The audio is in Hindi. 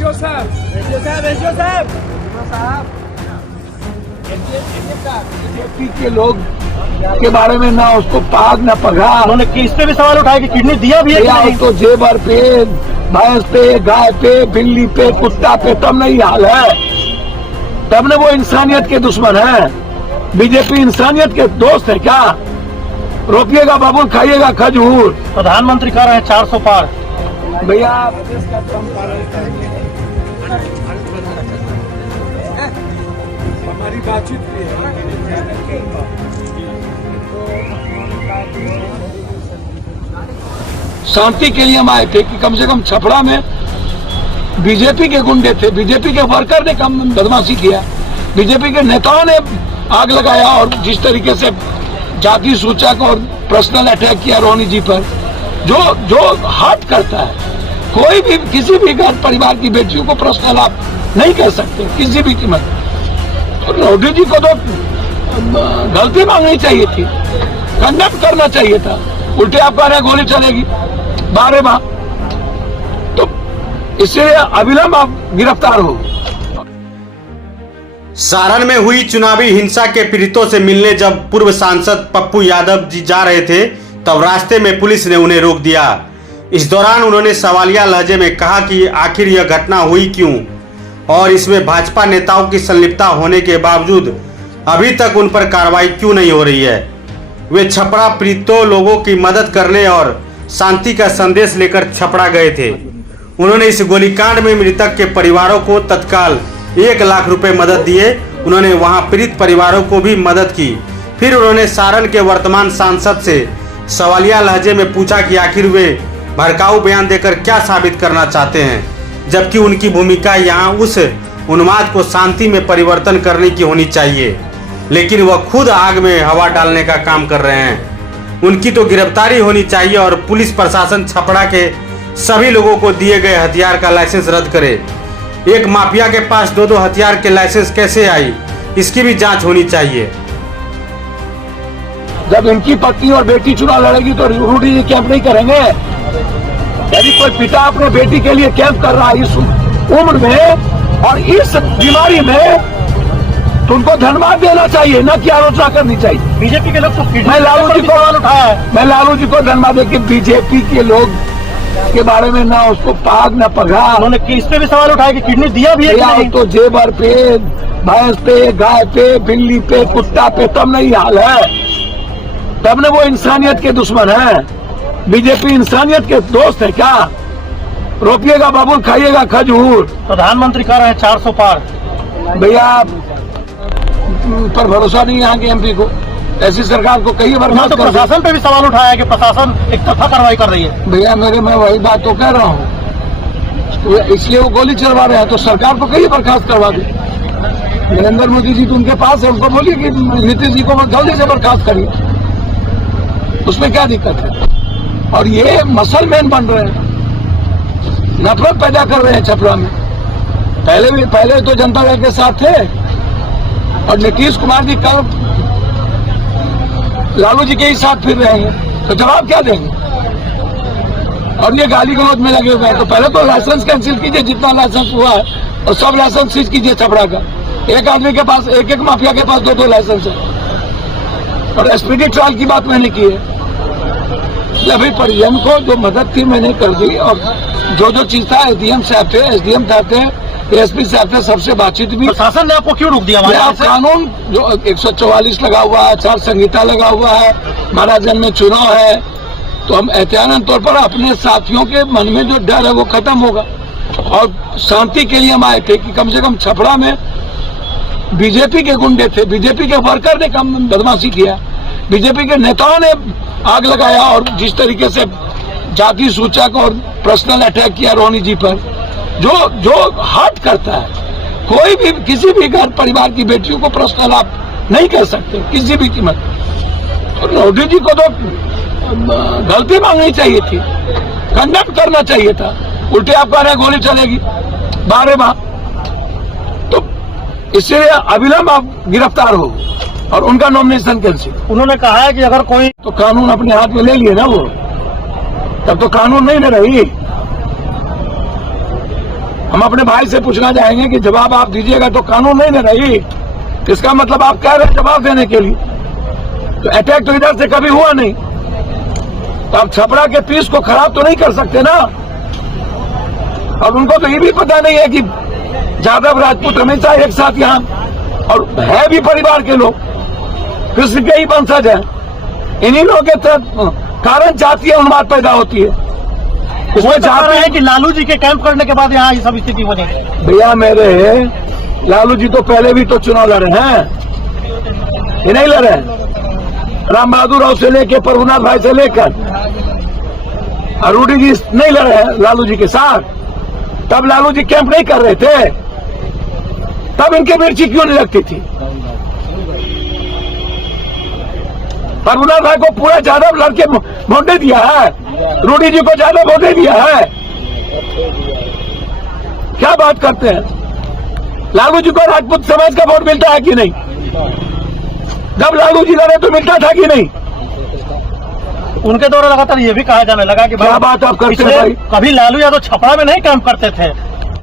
एसडीओ साहब बीजेपी के लोग के बारे में ना उसको पाग ना पगा। उन्होंने इस पे भी सवाल उठाया कि किडनी दिया भी है कि नहीं? तो जेबर पे, भैंस पे, गाय पे, बिल्ली पे, कुत्ता पे, तब नहीं हाल है। तब न वो इंसानियत के दुश्मन है। बीजेपी इंसानियत के दोस्त है क्या? रोपिएगा बाबुल, खाइएगा खजूर। प्रधानमंत्री कह रहे हैं 400 पार। भैया हमारी बातचीत भी है। शांति के लिए हम आए थे कि कम से कम छपरा में बीजेपी के गुंडे थे, बीजेपी के वर्कर ने कम बदमाशी किया, बीजेपी के नेताओं ने आग लगाया और जिस तरीके से जाति सूचक और पर्सनल अटैक किया रोहिणी जी पर, जो हर्ट करता है। कोई भी किसी भी घर परिवार की बेटियों को पर्सनल आप नहीं कह सकते किसी भी कीमत। तो रोहिणी जी को तो गलती मांगनी चाहिए थी, कंडक्ट करना चाहिए था। उल्टे आप कह रहे हैं गोली चलेगी 12 माह, तो इससे अविलंब आप गिरफ्तार हो। सारण में हुई चुनावी हिंसा के पीड़ितों से मिलने जब पूर्व सांसद पप्पू यादव जी जा रहे थे, तब रास्ते में पुलिस ने उन्हें रोक दिया। इस दौरान उन्होंने सवालिया लहजे में कहा कि आखिर यह घटना हुई क्यों और इसमें भाजपा नेताओं की संलिप्तता होने के बावजूद अभी तक उन पर कार्रवाई क्यों नहीं हो रही है। वे छपरा पीड़ितों लोगों की मदद करने और शांति का संदेश लेकर छपरा गए थे। उन्होंने इस गोलीकांड में मृतक के परिवारों को तत्काल 1 लाख रुपए मदद दिए। उन्होंने वहां पीड़ित परिवारों को भी मदद की। फिर उन्होंने सारण के वर्तमान सांसद से सवालिया लहजे में पूछा कि आखिर वे भड़काऊ बयान देकर क्या साबित करना चाहते हैं, जबकि उनकी भूमिका यहाँ उस उन्माद को शांति में परिवर्तन करने की होनी चाहिए, लेकिन वह खुद आग में हवा डालने का काम कर रहे हैं। उनकी तो गिरफ्तारी होनी चाहिए और पुलिस प्रशासन छपरा के सभी लोगों को दिए गए हथियार का लाइसेंस रद्द करे। एक माफिया के पास 2-2 हथियार के लाइसेंस कैसे आई, इसकी भी जांच होनी चाहिए। जब इनकी पत्नी और बेटी चुनाव लड़ेगी तो रूडी जी कैंप नहीं करेंगे? यदि कोई पिता अपने बेटी के लिए कैंप कर रहा है इस उम्र में और इस बीमारी में, तो उनको धन्यवाद देना चाहिए, न कि आलोचना करनी चाहिए। बीजेपी के लोग तो मैं लालू जी को उठाया है, मैं लालू जी को धन्यवाद दे कि बीजेपी के लोग के बारे में ना उसको पाग ना पगा। उन्होंने इस पे भी सवाल उठाया कि किडनी दिया भी है कि नहीं? तो जेबर पे, भैंस पे, गाय पे, बिल्ली पे, कुत्ता पे, तब नहीं हाल है। तब न वो इंसानियत के दुश्मन है। बीजेपी इंसानियत के दोस्त है क्या? रोपिएगा बाबुल, खाइएगा खजूर। प्रधानमंत्री कह रहे हैं 400 पार। भैया पर भरोसा नहीं है यहाँ के एमपी को। ऐसी सरकार को कई बार तो प्रशासन पे भी सवाल उठाया कि प्रशासन एक तरफा कार्रवाई कर रही है। भैया मैं वही बात तो कह रहा हूँ, इसलिए वो गोली चलवा रहे हैं। तो सरकार को कहीं बर्खास्त करवा दे। नरेंद्र मोदी जी तो उनके पास है, उनको बोलिए कि नीतीश जी को जल्दी से बर्खास्त करिए, उसमें क्या दिक्कत है। और ये मसलमैन बन रहे हैं, नफरत पैदा कर रहे हैं छपरा में। पहले तो जनता दल के साथ थे और नीतीश कुमार जी कल लालू जी के ही साथ फिर रहे हैं, तो जवाब क्या देंगे? और ये गाली गलौज में लगे हुए हैं। तो पहले तो लाइसेंस कैंसिल कीजिए, जितना लाइसेंस हुआ है, और सब लाइसेंस सीज कीजिए छपरा का। एक आदमी के पास, एक माफिया के पास 2-2 लाइसेंस है। और एसपीडी ट्रायल की बात मैंने की है। अभी परिजन को जो मदद थी मैंने कर दी, और जो चीज था एसडीएम साहब थे, एसडीएम साहब थे, एसपी साहब थे, सबसे बातचीत भी। प्रशासन ने आपको क्यों रोक दिया? कानून जो 144 लगा हुआ है, आचार संहिता लगा हुआ है, महाराजन में चुनाव है, तो हम एहतियातन तौर पर अपने साथियों के मन में जो डर है वो खत्म होगा। और शांति के लिए हम आए थे कि कम से कम छपरा में बीजेपी के गुंडे थे, बीजेपी के वर्कर ने कम बदमाशी किया, बीजेपी के नेताओं ने आग लगाया और जिस तरीके से जाति सूचक और पर्सनल अटैक किया रोहिणी जी पर, जो हर्ट करता है। कोई भी किसी भी घर परिवार की बेटियों को पर्सनल आप नहीं कह सकते किसी भी कीमत। तो रोहिणी जी को तो गलती मांगनी चाहिए थी, कंडक्ट करना चाहिए था। उल्टे आप कह रहे हैं गोली चलेगी 12 माह, तो इससे अविलंब आप गिरफ्तार हो और उनका नॉमिनेशन कैंसिल। उन्होंने कहा है कि अगर कोई तो कानून अपने हाथ में ले लिए ना वो, तब तो कानून नहीं न रही। हम अपने भाई से पूछना चाहेंगे कि जवाब आप दीजिएगा तो कानून नहीं ना रही। इसका मतलब आप कह रहे हैं जवाब देने के लिए, तो अटैक तो इधर से कभी हुआ नहीं, तो आप छपरा के पीस को खराब तो नहीं कर सकते ना। और उनको तो ये भी पता नहीं है कि यादव राजपूत हमेशा एक साथ यहाँ, और है भी परिवार के लोग, कृष्ण के ही वंशज है। इन्हीं लोगों के कारण जातीय उन्माद पैदा होती है। उसमें चाह रहे हैं कि लालू जी के कैंप करने के बाद यहाँ ये सब स्थिति बनी। भैया मेरे, लालू जी तो पहले भी तो चुनाव लड़े हैं, ये नहीं लड़े हैं। राम बहादुर राव से लेके प्रभुनाथ भाई से लेकर अरूढ़ी जी नहीं लड़े हैं लालू जी के साथ। तब लालू जी कैंप नहीं कर रहे थे, तब इनकी मिर्ची क्यों नहीं लगती थी। प्रभुनाथ भाई को पूरा यादव लड़के वोटे दिया है, रूडी जी को ज्यादा वोटे दिया है। क्या बात करते हैं। लालू जी को राजपूत समाज का वोट मिलता है कि नहीं? जब लालू जी लड़े तो मिलता था कि नहीं? उनके द्वारा लगातार ये भी कहा जाने लगा कि क्या बात आप करते हैं भाई? कभी लालू यादव छपरा में नहीं कैंप करते थे,